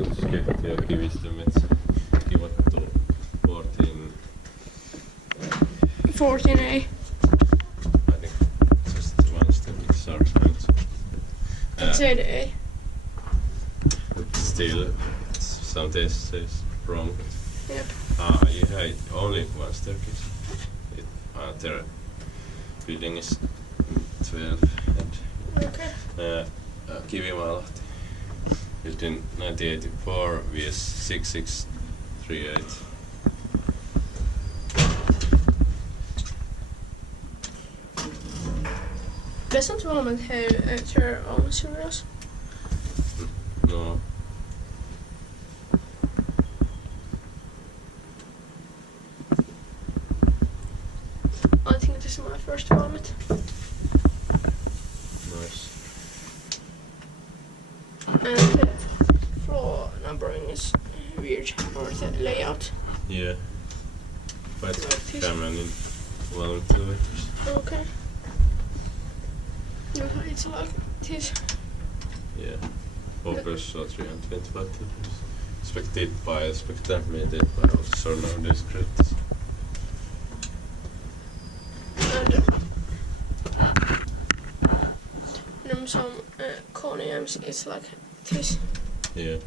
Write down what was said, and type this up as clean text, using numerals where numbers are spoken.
asutuskehti ja kivistömetsä. Kivakatu 14A. I think just one step are signed. It said A. But still, some tests says wrong. Yep. You had only one staircase. Their building is 12 and Okay. Kivimaa, Lahti. Built in 1984 vs 6638. Doesn't Valmet have their own cereals? No. I think this is my first Valmet. Nice. And the floor numbering is weird, or the layout. Yeah. Quite Like this. common in Valmet elevators. Okay. It's like this. Yeah. Opus 325 liters. Inspected by Elspecta, maintained by Otis or nowadays credits. And some coniums is like this. Yeah.